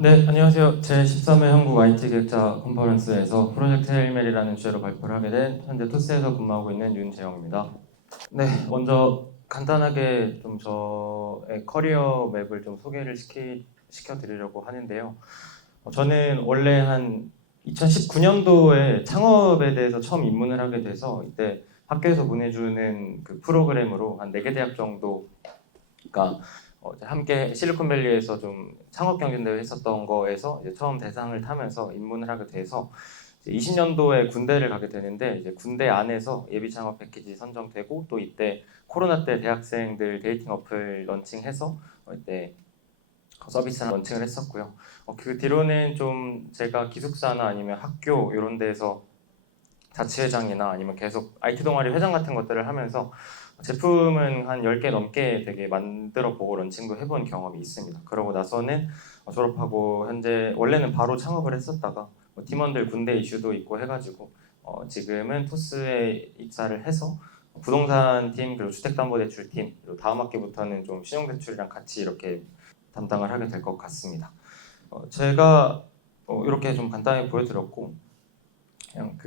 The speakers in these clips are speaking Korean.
네, 안녕하세요. 제13회 한국 IT 기획자 컨퍼런스에서 프로젝트 헤일메리라는 주제로 발표를 하게 된 현재 토스에서 근무하고 있는 윤재영입니다. 네, 먼저 간단하게 좀 저의 커리어 맵을 좀 소개를 시켜드리려고 하는데요. 저는 원래 한 2019년도에 창업에 대해서 처음 입문을 하게 돼서 이때 학교에서 보내주는 그 프로그램으로 한 4개 대학 정도, 그러니까 이제 함께 실리콘밸리에서 좀 창업 경연 대회 했었던 거에서 이제 처음 대상을 타면서 입문을 하게 돼서 20년도에 군대를 가게 되는데, 이제 군대 안에서 예비 창업 패키지 선정되고, 또 이때 코로나 때 대학생들 데이팅 어플 런칭해서 이때 서비스 하나 런칭을 했었고요. 그 뒤로는 좀 제가 기숙사나 아니면 학교 이런 데서 자치회장이나 아니면 계속 IT 동아리 회장 같은 것들을 하면서 제품은 한 10개 넘게 되게 만들어 보고 런칭도 해본 경험이 있습니다. 그러고 나서는 졸업하고 현재 원래는 바로 창업을 했었다가 팀원들 군대 이슈도 있고 해가지고 지금은 토스에 입사를 해서 부동산 팀, 그리고 주택담보대출 팀, 그리고 다음 학기부터는 좀 신용대출이랑 같이 이렇게 담당을 하게 될 것 같습니다. 제가 이렇게 좀 간단히 보여드렸고, 그냥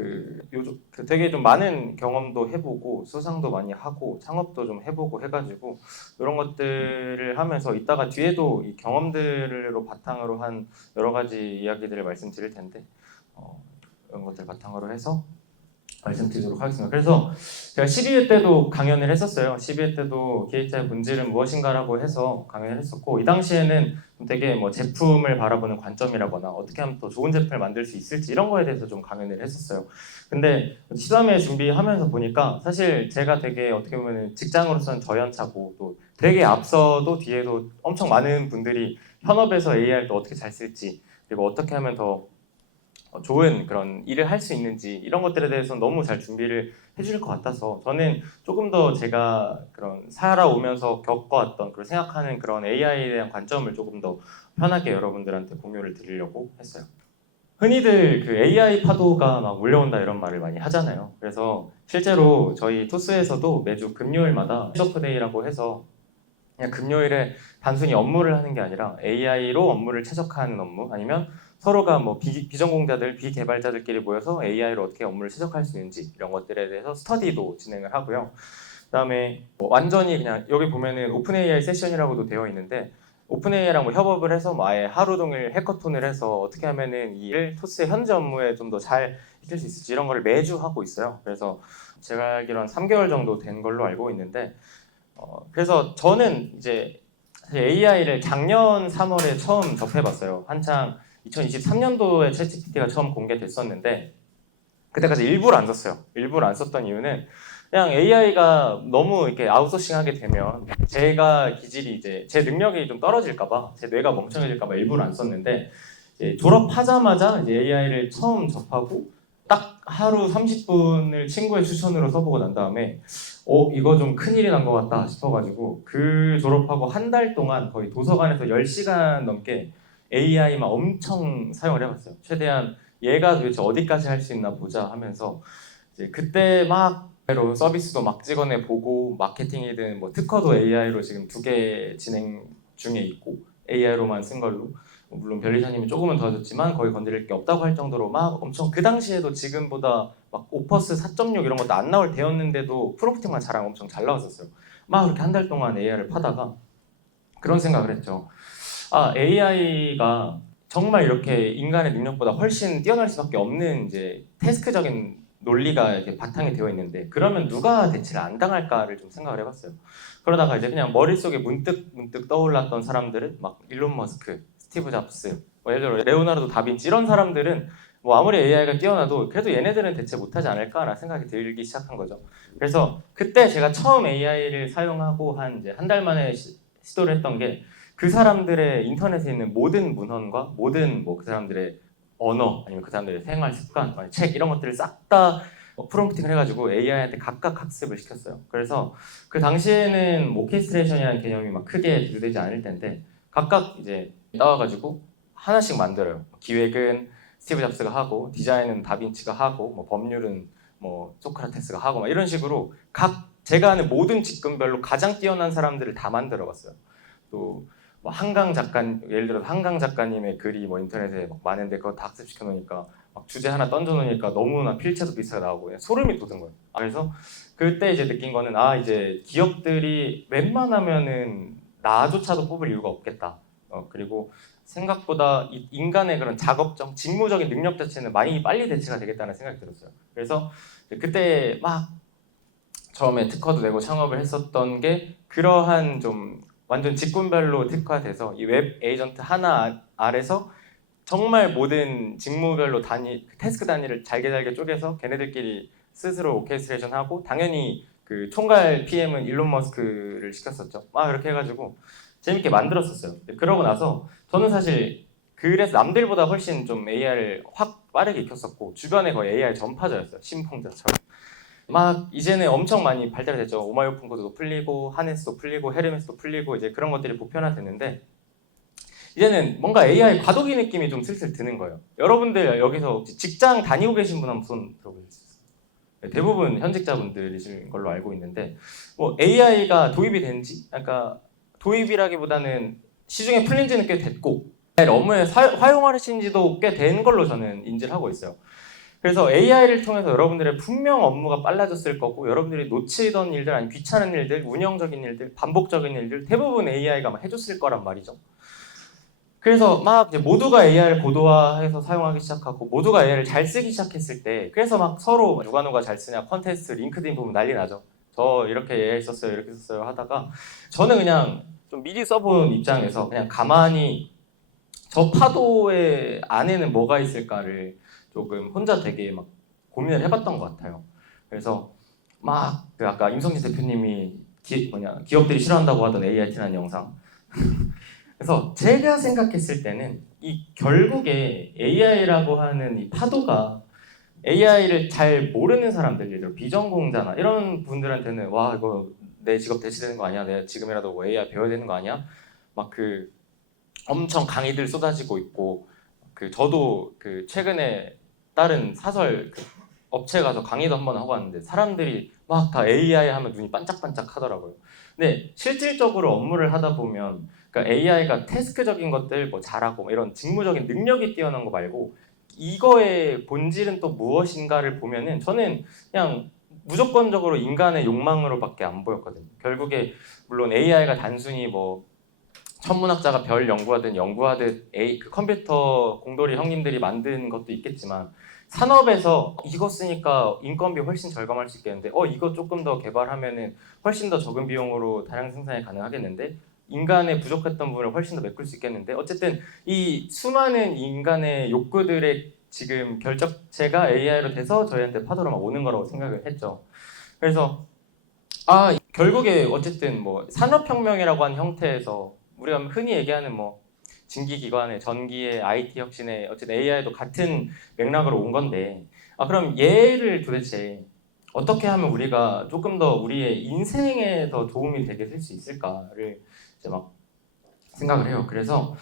요즘 되게 좀 많은 경험도 해보고 수상도 많이 하고 창업도 좀 해보고 해가지고 이런 것들을 하면서 이따가 뒤에도 이 경험들로 바탕으로 한 여러 가지 이야기들을 말씀드릴 텐데, 이런 것들 바탕으로 해서 말씀드리도록 하겠습니다. 그래서 제가 12회 때도 강연을 했었어요. 12회 때도 기획자의 본질은 무엇인가라고 해서 강연을 했었고, 이 당시에는 되게 뭐 제품을 바라보는 관점이라거나 어떻게 하면 더 좋은 제품을 만들 수 있을지 이런 거에 대해서 좀 강연을 했었어요. 근데 시험에 준비하면서 보니까 사실 제가 되게 어떻게 보면 직장으로서는 저연차고 또 되게 앞서도 뒤에도 엄청 많은 분들이 현업에서 AI를 또 어떻게 잘 쓸지, 그리고 어떻게 하면 더 좋은 그런 일을 할 수 있는지 이런 것들에 대해서 너무 잘 준비를 해줄 것 같아서, 저는 조금 더 제가 그런 살아오면서 겪어왔던 그리고 생각하는 그런 AI에 대한 관점을 조금 더 편하게 여러분들한테 공유를 드리려고 했어요. 흔히들 그 AI 파도가 막 몰려온다 이런 말을 많이 하잖아요. 그래서 실제로 저희 토스에서도 매주 금요일마다 셔프데이라고 해서 그냥 금요일에 단순히 업무를 하는 게 아니라 AI로 업무를 최적화하는 업무, 아니면 서로가 뭐 비전공자들, 비개발자들끼리 모여서 AI로 어떻게 업무를 최적화할 수 있는지 이런 것들에 대해서 스터디도 진행을 하고요. 그다음에 뭐 완전히 그냥 여기 보면은 오픈 AI 세션이라고도 되어 있는데, 오픈 AI랑 뭐 협업을 해서 뭐 아예 하루 종일 해커톤을 해서 어떻게 하면은 이 일 토스의 현재 업무에 좀 더 잘 익힐 수 있을지 이런 거를 매주 하고 있어요. 그래서 제가 알기로 한 3개월 정도 된 걸로 알고 있는데, 그래서 저는 이제 AI를 작년 3월에 처음 접해봤어요. 한창 2023년도에 챗GPT가 처음 공개됐었는데 그때까지 일부러 안 썼어요. 일부러 안 썼던 이유는 그냥 AI가 너무 이렇게 아웃소싱하게 되면 제가 기질이 이제 제 능력이 좀 떨어질까봐, 제 뇌가 멍청해질까봐 일부러 안 썼는데, 이제 졸업하자마자 이제 AI를 처음 접하고 딱 하루 30분을 친구의 추천으로 써보고 난 다음에 이거 좀 큰일이 난 것 같다 싶어가지고 그 졸업하고 한 달 동안 거의 도서관에서 10시간 넘게 AI만 엄청 사용을 해봤어요. 최대한 얘가 도대체 어디까지 할 수 있나 보자 하면서 이제 그때 막 서비스도 막 찍어내 보고, 마케팅이든 뭐 특허도 AI로 지금 2개 진행 중에 있고 AI로만 쓴 걸로, 물론 변리사님이 조금은 도와줬지만 거의 건드릴 게 없다고 할 정도로 막 엄청, 그 당시에도 지금보다 막 오퍼스 4.6 이런 것도 안 나올 때였는데도 프롬프팅만 잘하면 엄청 잘 나왔었어요. 막 그렇게 한 달 동안 AI를 파다가 그런 생각을 했죠. AI가 정말 이렇게 인간의 능력보다 훨씬 뛰어날 수밖에 없는 이제 태스크적인 논리가 이렇게 바탕이 되어 있는데, 그러면 누가 대체를 안 당할까를 좀 생각을 해봤어요. 그러다가 이제 그냥 머릿속에 문득 문득 떠올랐던 사람들은 막 일론 머스크, 스티브 잡스, 뭐 예를 들어 레오나르도 다빈치 이런 사람들은 뭐 아무리 AI가 뛰어나도 그래도 얘네들은 대체 못하지 않을까라는 생각이 들기 시작한 거죠. 그래서 그때 제가 처음 AI를 사용하고 한 이제 한 달 만에 시도를 했던 게, 그 사람들의 인터넷에 있는 모든 문헌과 모든 뭐 그 사람들의 언어, 아니면 그 사람들의 생활 습관, 책 이런 것들을 싹 다 프롬프팅을 해가지고 AI한테 각각 학습을 시켰어요. 그래서 그 당시에는 뭐 오케스트레이션이라는 개념이 막 크게 대두되지 않을 텐데 각각 이제 따와가지고 하나씩 만들어요. 기획은 스티브 잡스가 하고, 디자인은 다빈치가 하고, 뭐 법률은 뭐 소크라테스가 하고, 막 이런 식으로 각 제가 아는 모든 직군별로 가장 뛰어난 사람들을 다 만들어봤어요. 또 뭐 한강 작가 예를 들어서 한강 작가님의 글이 뭐 인터넷에 막 많은데 그거 다 학습시켜 놓으니까 막 주제 하나 던져 놓으니까 너무나 필체도 비슷하게 나오고 그냥 소름이 돋은 거예요. 그래서 그때 이제 느낀 거는 이제 기업들이 웬만하면은 나조차도 뽑을 이유가 없겠다. 그리고 생각보다 이 인간의 그런 작업적, 직무적인 능력 자체는 많이 빨리 대체가 되겠다는 생각이 들었어요. 그래서 그때 막 처음에 특허도 내고 창업을 했었던 게 그러한 좀 완전 직군별로 특화돼서 이 웹 에이전트 하나 아래서 정말 모든 직무별로 태스크 단위를 잘게 쪼개서 걔네들끼리 스스로 오케스트레이션 하고 당연히 그 총괄 PM은 일론 머스크를 시켰었죠. 그렇게 해가지고 재밌게 만들었었어요. 그러고 나서 저는 사실 그래서 남들보다 훨씬 좀 AI를 확 빠르게 익혔었고 주변에 거의 AI 전파자였어요. 신풍자처럼. 막 이제는 엄청 많이 발달이 됐죠. 오마이오픈 코드도 풀리고 하네스도 풀리고 헤르메스도 풀리고 이제 그런 것들이 보편화됐는데 이제는 뭔가 AI 과도기 느낌이 좀 슬슬 드는 거예요. 여러분들 여기서 혹시 직장 다니고 계신 분 한번 손 들어보실 수 있어요? 네, 대부분 현직자분들이신 걸로 알고 있는데 뭐 AI가 도입이 된지 그러니까 도입이라기보다는 시중에 풀린 지는 꽤 됐고 업무에 활용하신 지도 꽤 된 걸로 저는 인지를 하고 있어요. 그래서 AI를 통해서 여러분들의 분명 업무가 빨라졌을 거고 여러분들이 놓치던 일들 아니 귀찮은 일들, 운영적인 일들, 반복적인 일들 대부분 AI가 막 해줬을 거란 말이죠. 그래서 막 이제 모두가 AI를 고도화해서 사용하기 시작하고 모두가 AI를 잘 쓰기 시작했을 때 그래서 막 서로 누가 잘 쓰냐 콘테스트 링크드인 보면 난리 나죠. 저 이렇게 AI 썼어요 이렇게 썼어요 하다가 저는 그냥 좀 미리 써본 입장에서 그냥 가만히 저 파도의 안에는 뭐가 있을까를 조금 혼자 되게 막 고민을 해봤던 것 같아요. 그래서 막 그 아까 임성진 대표님이 기업들이 싫어한다고 하던 AI 티난 영상 그래서 제가 생각했을 때는 이 결국에 AI라고 하는 이 파도가 AI를 잘 모르는 사람들, 예를 들어 비전공자나 이런 분들한테는 와 이거 내 직업 대체되는 거 아니야? 내가 지금이라도 뭐 AI 배워야 되는 거 아니야? 막 그 엄청 강의들 쏟아지고 있고 그 저도 그 최근에 다른 사설 그 업체 가서 강의도 한번 하고 왔는데 사람들이 막 다 AI 하면 눈이 반짝반짝 하더라고요. 근데 실질적으로 업무를 하다 보면 그러니까 AI가 태스크적인 것들 뭐 잘하고 이런 직무적인 능력이 뛰어난 거 말고 이거의 본질은 또 무엇인가를 보면은 저는 그냥 무조건적으로 인간의 욕망으로밖에 안 보였거든요. 결국에 물론 AI가 단순히 뭐 천문학자가 별 연구하듯 그 컴퓨터 공돌이 형님들이 만든 것도 있겠지만 산업에서 이거 쓰니까 인건비 훨씬 절감할 수 있겠는데 이거 조금 더 개발하면은 훨씬 더 적은 비용으로 다량 생산이 가능하겠는데 인간의 부족했던 부분을 훨씬 더 메꿀 수 있겠는데 어쨌든 이 수많은 인간의 욕구들의 지금 결정체가 AI로 돼서 저희한테 파도로 막 오는 거라고 생각을 했죠. 그래서 결국에 어쨌든 뭐 산업혁명이라고 하는 형태에서 우리가 흔히 얘기하는 뭐 증기기관의 전기의 IT 혁신에 어쨌든 AI도 같은 맥락으로 온 건데 그럼 얘를 도대체 어떻게 하면 우리가 조금 더 우리의 인생에 더 도움이 되게 될 수 있을까를 이제 막 생각을 해요. 그래서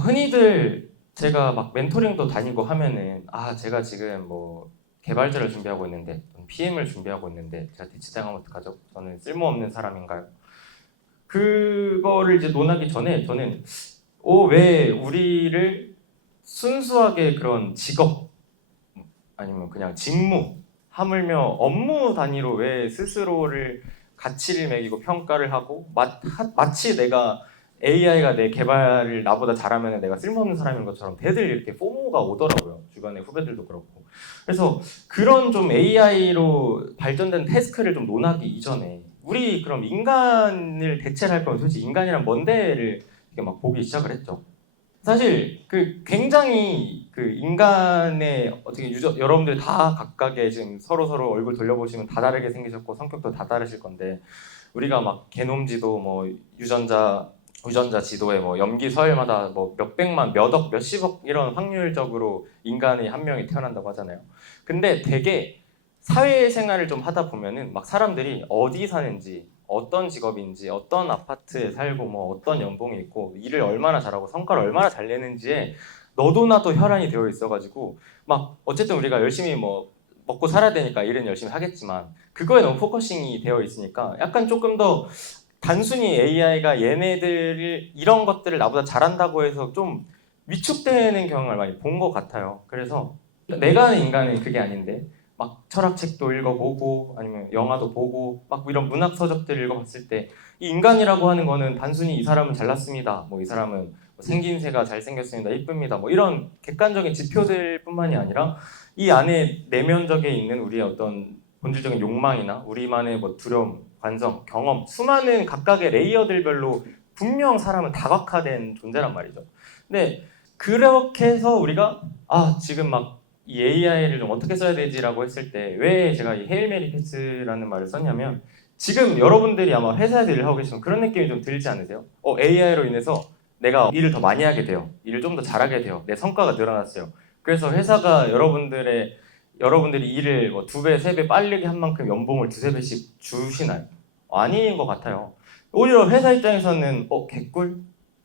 흔히들 제가 막 멘토링도 다니고 하면은 제가 지금 뭐 개발자를 준비하고 있는데 PM을 준비하고 있는데 제가 대치당하면 어떡하죠? 저는 쓸모없는 사람인가요? 그거를 이제 논하기 전에 저는 왜 우리를 순수하게 그런 직업 아니면 그냥 직무 하물며 업무 단위로 왜 스스로를 가치를 매기고 평가를 하고 마치 내가 AI가 내 개발을 나보다 잘하면 내가 쓸모없는 사람인 것처럼 대들 이렇게 포모가 오더라고요. 주변의 후배들도 그렇고. 그래서 그런 좀 AI로 발전된 태스크를 좀 논하기 이전에 우리 그럼 인간을 대체할 거면 도대체 인간이란 뭔데를 이렇게 막 보기 시작을 했죠. 사실 그 굉장히 그 인간의 어떻게 여러분들 다 각각의 지금 서로 얼굴 돌려보시면 다 다르게 생기셨고 성격도 다 다르실 건데 우리가 막 게놈지도 뭐 유전자 지도에 뭐 염기 서열마다 뭐 몇백만, 몇억, 몇십억 이런 확률적으로 인간이 한 명이 태어난다고 하잖아요. 근데 되게 사회생활을 좀 하다 보면은 막 사람들이 어디 사는지 어떤 직업인지 어떤 아파트에 살고 뭐 어떤 연봉이 있고 일을 얼마나 잘하고 성과를 얼마나 잘 내는지에 너도 나도 혈안이 되어 있어가지고 막 어쨌든 우리가 열심히 뭐 먹고 살아야 되니까 일은 열심히 하겠지만 그거에 너무 포커싱이 되어 있으니까 약간 조금 더 단순히 AI가 얘네들 이런 것들을 나보다 잘한다고 해서 좀 위축되는 경향을 많이 본 것 같아요. 그래서 내가 하는 인간은 그게 아닌데 막 철학책도 읽어보고 아니면 영화도 보고 막 이런 문학 서적들을 읽어봤을 때 이 인간이라고 하는 거는 단순히 이 사람은 잘났습니다. 뭐 이 사람은 뭐 생김새가 잘생겼습니다. 이쁩니다. 뭐 이런 객관적인 지표들뿐만이 아니라 이 안에 내면적에 있는 우리의 어떤 본질적인 욕망이나 우리만의 뭐 두려움, 관성, 경험, 수많은 각각의 레이어들별로 분명 사람은 다각화된 존재란 말이죠. 근데 그렇게 해서 우리가 지금 막 이 AI를 좀 어떻게 써야 되지라고 했을 때 왜 제가 이 헤일 메리 패스라는 말을 썼냐면 지금 여러분들이 아마 회사에서 일을 하고 계시면 그런 느낌이 좀 들지 않으세요? AI로 인해서 내가 일을 더 많이 하게 돼요. 일을 좀 더 잘하게 돼요. 내 성과가 늘어났어요. 그래서 회사가 여러분들이 일을 뭐 2배, 3배 빠르게 한 만큼 연봉을 2~3배씩 주시나요? 아닌 것 같아요. 오히려 회사 입장에서는 개꿀?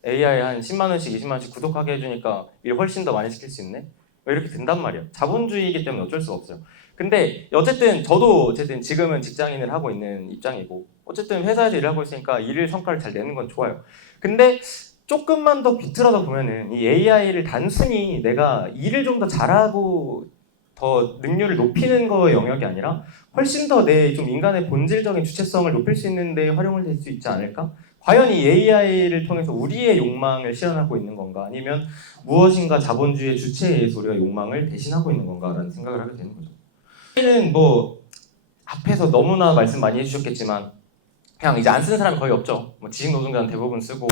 AI 한 10만 원씩, 20만 원씩 구독하게 해주니까 일 훨씬 더 많이 시킬 수 있네? 뭐 이렇게 된단 말이에요. 자본주의이기 때문에 어쩔 수가 없어요. 근데 어쨌든 저도 지금은 직장인을 하고 있는 입장이고 어쨌든 회사에서 일을 하고 있으니까 일을 성과를 잘 내는 건 좋아요. 근데 조금만 더 비틀어서 보면은 이 AI를 단순히 내가 일을 좀 더 잘하고 더 능률을 높이는 거의 영역이 아니라 훨씬 더 내 좀 인간의 본질적인 주체성을 높일 수 있는 데 활용을 될 수 있지 않을까? 과연 이 AI를 통해서 우리의 욕망을 실현하고 있는 건가? 아니면 무엇인가 자본주의의 주체에 의해서 우리가 욕망을 대신하고 있는 건가라는 생각을 하게 되는 거죠. AI는 뭐 앞에서 너무나 말씀 많이 해주셨겠지만 그냥 이제 안 쓰는 사람이 거의 없죠. 뭐 지식 노동자는 대부분 쓰고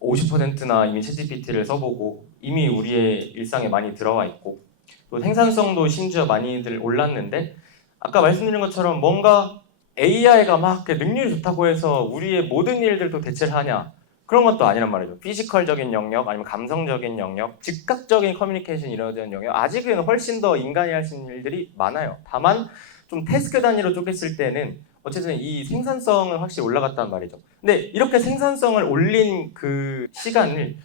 50%나 이미 챗GPT를 써보고 이미 우리의 일상에 많이 들어와 있고 또 생산성도 심지어 많이들 올랐는데 아까 말씀드린 것처럼 뭔가 AI가 막 능률이 좋다고 해서 우리의 모든 일들도 대체를 하냐 그런 것도 아니란 말이죠. 피지컬적인 영역 아니면 감성적인 영역 즉각적인 커뮤니케이션 이루어지는 영역 아직은 훨씬 더 인간이 할 수 있는 일들이 많아요. 다만 좀 태스크 단위로 쪼갰을 때는 어쨌든 이 생산성은 확실히 올라갔단 말이죠. 근데 이렇게 생산성을 올린 그 시간을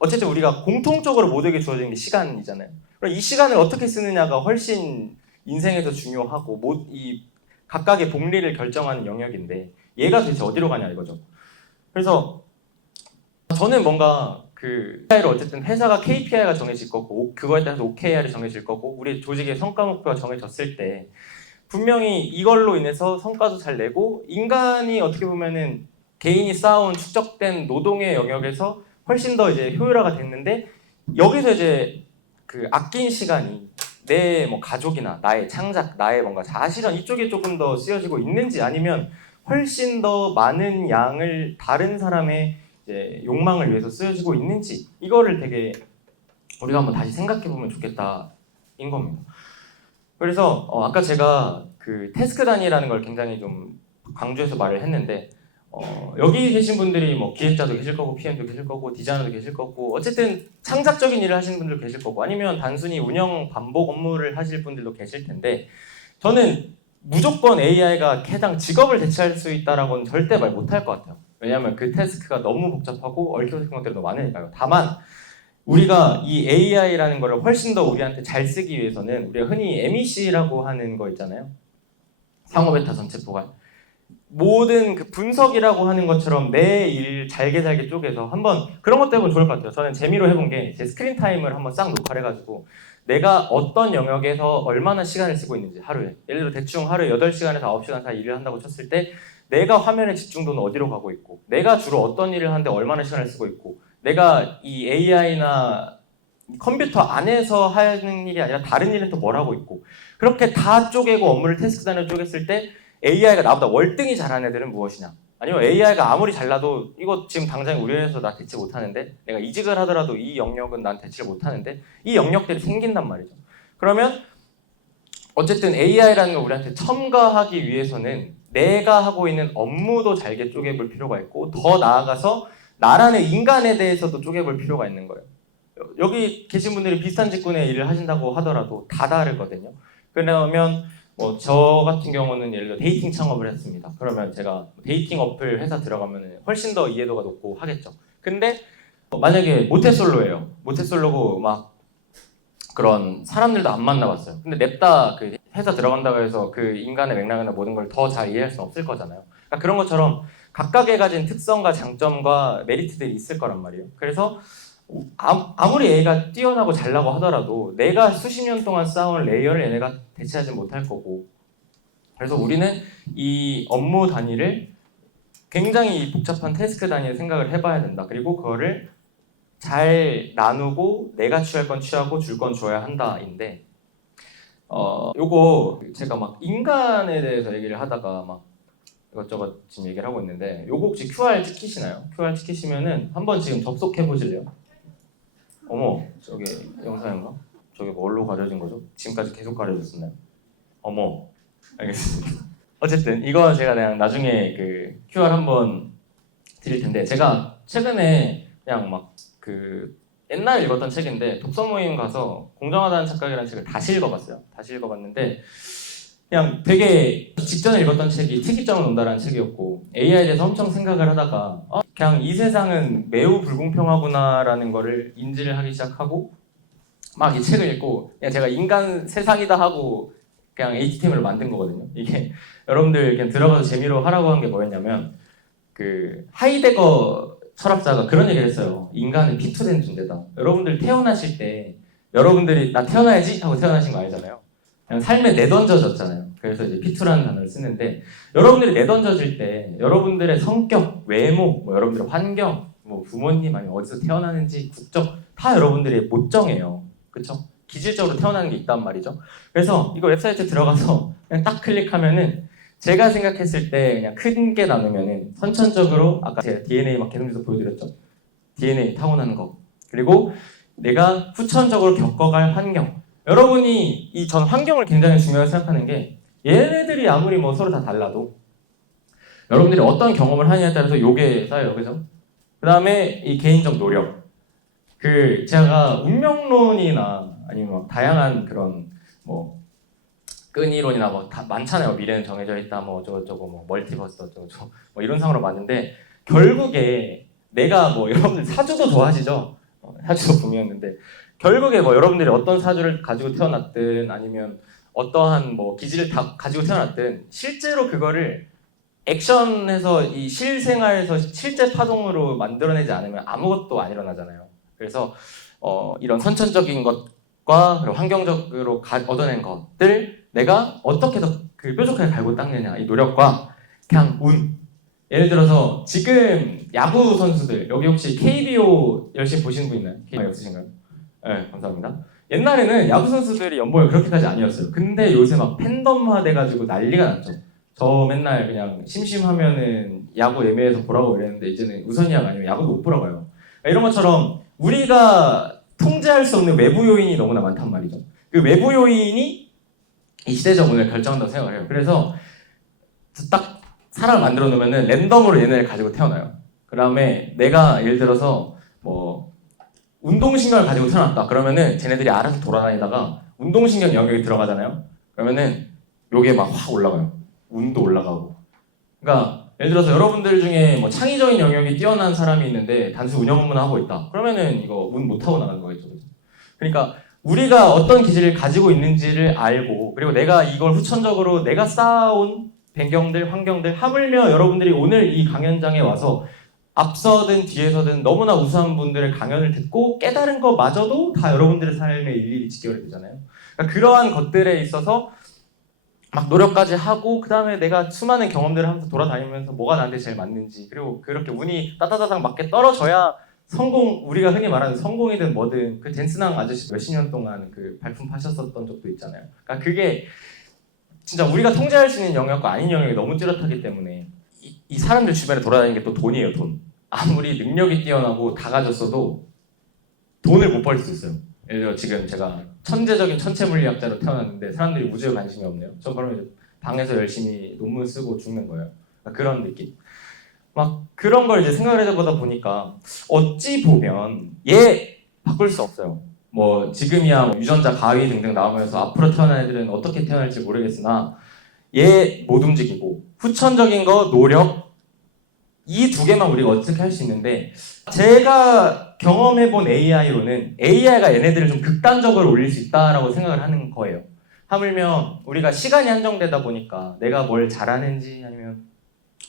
어쨌든 우리가 공통적으로 모두에게 주어진 게 시간이잖아요. 이 시간을 어떻게 쓰느냐가 훨씬 인생에서 중요하고 이 각각의 복리를 결정하는 영역인데 얘가 도대체 어디로 가냐 이거죠. 그래서 저는 뭔가 KPI를 어쨌든 회사가 KPI가 정해질 거고 그거에 따라서 OKR이 정해질 거고 우리 조직의 성과 목표가 정해졌을 때 분명히 이걸로 인해서 성과도 잘 내고 인간이 어떻게 보면은 개인이 쌓아온 축적된 노동의 영역에서 훨씬 더 이제 효율화가 됐는데 여기서 이제 아낀 시간이 내 뭐 가족이나 나의 창작, 나의 뭔가 자아실현 이쪽에 조금 더 쓰여지고 있는지 아니면 훨씬 더 많은 양을 다른 사람의 이제 욕망을 위해서 쓰여지고 있는지 이거를 되게 우리가 한번 다시 생각해 보면 좋겠다인 겁니다. 그래서 아까 제가 태스크 단위라는 걸 굉장히 좀 강조해서 말을 했는데 여기 계신 분들이 뭐 기획자도 계실 거고 PM도 계실 거고 디자이너도 계실 거고 어쨌든 창작적인 일을 하시는 분들 계실 거고 아니면 단순히 운영 반복 업무를 하실 분들도 계실 텐데 저는 무조건 AI가 해당 직업을 대체할 수 있다라고는 절대 말 못할 것 같아요. 왜냐하면 그 태스크가 너무 복잡하고 얽혀진 것들이 너무 많으니까요. 다만 우리가 이 AI라는 거를 훨씬 더 우리한테 잘 쓰기 위해서는 우리가 흔히 MEC라고 하는 거 있잖아요. 상호 베타 전체 포괄. 모든 분석이라고 하는 것처럼 내 일 잘게 쪼개서 한번 그런 것도 해보면 좋을 것 같아요. 저는 재미로 해본 게 제 스크린 타임을 한번 싹 녹화를 해가지고 내가 어떤 영역에서 얼마나 시간을 쓰고 있는지 하루에 예를 들어 대충 하루에 8시간에서 9시간 사이 일을 한다고 쳤을 때 내가 화면의 집중도는 어디로 가고 있고 내가 주로 어떤 일을 하는데 얼마나 시간을 쓰고 있고 내가 이 AI나 컴퓨터 안에서 하는 일이 아니라 다른 일은 또 뭘 하고 있고 그렇게 다 쪼개고 업무를 태스크 단위로 쪼갰을 때 AI가 나보다 월등히 잘하는 애들은 무엇이냐 아니면 AI가 아무리 잘나도 이거 지금 당장 우리 회사에서 나 대체 못하는데 내가 이직을 하더라도 이 영역은 난 대체를 못하는데 이 영역들이 생긴단 말이죠. 그러면 어쨌든 AI라는 걸 우리한테 첨가하기 위해서는 내가 하고 있는 업무도 잘게 쪼개볼 필요가 있고 더 나아가서 나라는 인간에 대해서도 쪼개볼 필요가 있는 거예요. 여기 계신 분들이 비슷한 직군의 일을 하신다고 하더라도 다 다르거든요. 그러면 저 같은 경우는 예를 들어 데이팅 창업을 했습니다. 그러면 제가 데이팅 어플 회사 들어가면 훨씬 더 이해도가 높고 하겠죠. 근데 만약에 모태솔로예요. 모태솔로고 막 그런 사람들도 안 만나봤어요. 근데 냅다 회사 들어간다고 해서 그 인간의 맥락이나 모든 걸 더 잘 이해할 수는 없을 거잖아요. 그러니까 그런 것처럼 각각의 가진 특성과 장점과 메리트들이 있을 거란 말이에요. 그래서 아무리 얘가 뛰어나고 잘나고 하더라도 내가 수십 년 동안 쌓아온 레이어를 얘네가 대체하지 못할 거고, 그래서 우리는 이 업무 단위를 굉장히 복잡한 태스크 단위의 생각을 해봐야 된다. 그리고 그거를 잘 나누고 내가 취할 건 취하고 줄 건 줘야 한다인데, 요거 제가 막 인간에 대해서 얘기를 하다가 막 이것저것 지금 얘기를 하고 있는데, 요거 혹시 QR 찍히시나요? QR 찍히시면은 한번 지금 접속해 보실래요? 어머, 저게 영상인가? 저게 뭘로 가려진 거죠? 지금까지 계속 가려졌었나요? 어머, 알겠습니다. 어쨌든 이거 제가 그냥 나중에 그 QR 한번 드릴 텐데, 제가 최근에 그냥 막 그 옛날에 읽었던 책인데 독서 모임 가서 공정하다는 착각이라는 책을 다시 읽어봤어요. 다시 읽어봤는데 그냥 되게 직전에 읽었던 책이 특이점은 온다라는 책이었고, AI에 대해서 엄청 생각을 하다가 그냥 이 세상은 매우 불공평하구나라는 거를 인지를 하기 시작하고 막 이 책을 읽고 그냥 제가 인간 세상이다 하고 그냥 HTML을 만든 거거든요. 이게 여러분들 그냥 들어가서 재미로 하라고 한 게 뭐였냐면, 그 하이데거 철학자가 그런 얘기를 했어요. 인간은 피투된 존재다. 여러분들 태어나실 때 여러분들이 나 태어나야지 하고 태어나신 거 아니잖아요. 그냥 삶에 내던져졌잖아요. 그래서 이제 피투라는 단어를 쓰는데, 여러분들이 내던져질 때 여러분들의 성격, 외모, 뭐 여러분들의 환경, 뭐 부모님 아니면 어디서 태어나는지, 국적 다 여러분들이 못 정해요. 그렇죠? 기질적으로 태어나는 게 있단 말이죠. 그래서 이거 웹사이트에 들어가서 그냥 딱 클릭하면은 제가 생각했을 때 그냥 큰 게 나누면은 선천적으로 아까 제가 DNA 막 개념에서 보여드렸죠. DNA 타고나는 거. 그리고 내가 후천적으로 겪어갈 환경. 여러분이 이 전 환경을 굉장히 중요하게 생각하는 게, 얘네들이 아무리 뭐 서로 다 달라도 여러분들이 어떤 경험을 하느냐에 따라서 요게 쌓여요. 그죠? 그 다음에 이 개인적 노력. 그 제가 운명론이나 아니면 막 다양한 그런 뭐 끈이론이나 뭐 다 많잖아요. 미래는 정해져 있다, 뭐 저거 뭐 멀티버스 어쩌고 뭐 이런 상으로 봤는데, 결국에 내가 뭐 여러분들 사주도 좋아하시죠? 사주도 붐이었는데 결국에 뭐 여러분들이 어떤 사주를 가지고 태어났든 아니면 어떠한 뭐 기질을 다 가지고 태어났든 실제로 그거를 액션해서 이 실생활에서 실제 파동으로 만들어내지 않으면 아무것도 안 일어나잖아요. 그래서 이런 선천적인 것과 그리고 환경적으로 얻어낸 것들 내가 어떻게 더 그 뾰족하게 갈고 닦느냐, 이 노력과 그냥 운. 예를 들어서 지금 야구 선수들, 여기 혹시 KBO 열심히 보시는 분 있나요? KBO 없으신가요? 네, 감사합니다. 옛날에는 야구 선수들이 연봉이 그렇게까지 아니었어요. 근데 요새 막 팬덤화 돼가지고 난리가 났죠. 저 맨날 그냥 심심하면은 야구 예매해서 보라고 이랬는데 이제는 우선이야가 아니면 야구도 못 보러 가요. 이런 것처럼 우리가 통제할 수 없는 외부 요인이 너무나 많단 말이죠. 그 외부 요인이 이 시대적 운을 결정한다고 생각을 해요. 그래서 딱 사람을 만들어 놓으면은 랜덤으로 얘네를 가지고 태어나요. 그 다음에 내가 예를 들어서 뭐 운동신경을 가지고 태어났다. 그러면은 쟤네들이 알아서 돌아다니다가 운동신경 영역이 들어가잖아요. 그러면은 요게 막 확 올라가요. 운도 올라가고. 그러니까 예를 들어서 여러분들 중에 뭐 창의적인 영역이 뛰어난 사람이 있는데 단순 운영 업무나 하고 있다. 그러면은 이거 운 못하고 나가는 거겠죠. 그러니까 우리가 어떤 기질을 가지고 있는지를 알고, 그리고 내가 이걸 후천적으로 내가 쌓아온 배경들, 환경들, 하물며 여러분들이 오늘 이 강연장에 와서 앞서든 뒤에서든 너무나 우수한 분들의 강연을 듣고 깨달은 것마저도 다 여러분들의 삶에 일일이 직결이 되잖아요. 그러니까 그러한 것들에 있어서 막 노력까지 하고, 그 다음에 내가 수많은 경험들을 하면서 돌아다니면서 뭐가 나한테 제일 맞는지, 그리고 그렇게 운이 따다다닥 맞게 떨어져야 성공, 우리가 흔히 말하는 성공이든 뭐든, 그 댄스낭 아저씨 몇십 년 동안 그 발품 파셨었던 적도 있잖아요. 그러니까 그게 진짜 우리가 통제할 수 있는 영역과 아닌 영역이 너무 뚜렷하기 때문에 이 사람들 주변에 돌아다니는 게 또 돈이에요, 돈. 아무리 능력이 뛰어나고 다 가졌어도 돈을 못 벌 수 있어요. 예를 들어 지금 제가 천재적인 천체 물리학자로 태어났는데 사람들이 우주에 관심이 없네요. 저 그러면 방에서 열심히 논문 쓰고 죽는 거예요. 그러니까 그런 느낌. 막 그런 걸 이제 생각을 해보다 보니까 어찌 보면 얘 바꿀 수 없어요. 뭐 지금이야 뭐 유전자 가위 등등 나오면서 앞으로 태어난 애들은 어떻게 태어날지 모르겠으나 얘 못 움직이고 후천적인 거 노력, 이 두 개만 우리가 어떻게 할 수 있는데, 제가 경험해본 AI로는 AI가 얘네들을 좀 극단적으로 올릴 수 있다라고 생각을 하는 거예요. 하물며 우리가 시간이 한정되다 보니까 내가 뭘 잘하는지 아니면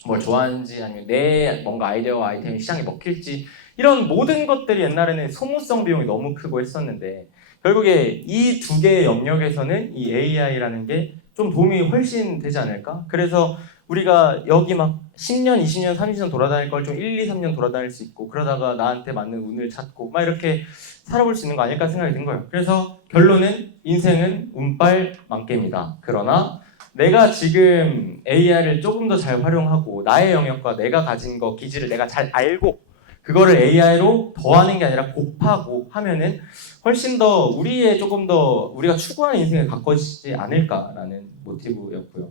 뭘 좋아하는지 아니면 내 뭔가 아이디어와 아이템이 시장에 먹힐지 이런 모든 것들이 옛날에는 소모성 비용이 너무 크고 했었는데 결국에 이 두 개의 영역에서는 이 AI라는 게 좀 도움이 훨씬 되지 않을까? 그래서 우리가 여기 막 10년, 20년, 30년 돌아다닐 걸 좀 1, 2, 3년 돌아다닐 수 있고 그러다가 나한테 맞는 운을 찾고 막 이렇게 살아볼 수 있는 거 아닐까 생각이 든 거예요. 그래서 결론은 인생은 운빨 만개입니다. 그러나 내가 지금 AI를 조금 더 잘 활용하고 나의 영역과 내가 가진 거 기질을 내가 잘 알고 그거를 AI로 더하는 게 아니라 곱하고 하면은 훨씬 더 우리의 조금 더 우리가 추구하는 인생에 가까워지지 않을까라는 모티브였고요.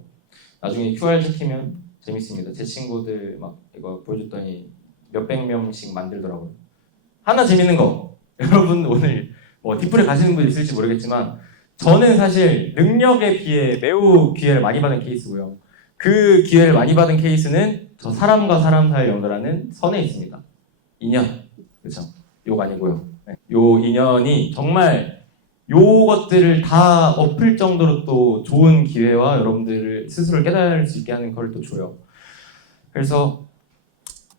나중에 QR 찍히면 재밌습니다. 제 친구들 막 이거 보여줬더니 몇백 명씩 만들더라고요. 하나 재밌는 거 여러분 오늘 뭐 뒷불에 가시는 분 있을지 모르겠지만 저는 사실 능력에 비해 매우 기회를 많이 받은 케이스고요. 그 기회를 많이 받은 케이스는 저 사람과 사람 사이를 연결하는 선에 있습니다. 인연, 그렇죠? 욕 아니고요. 네. 요 인연이 정말 요것들을 다 엎을 정도로 또 좋은 기회와 여러분들을 스스로 깨달을 수 있게 하는 걸 또 줘요. 그래서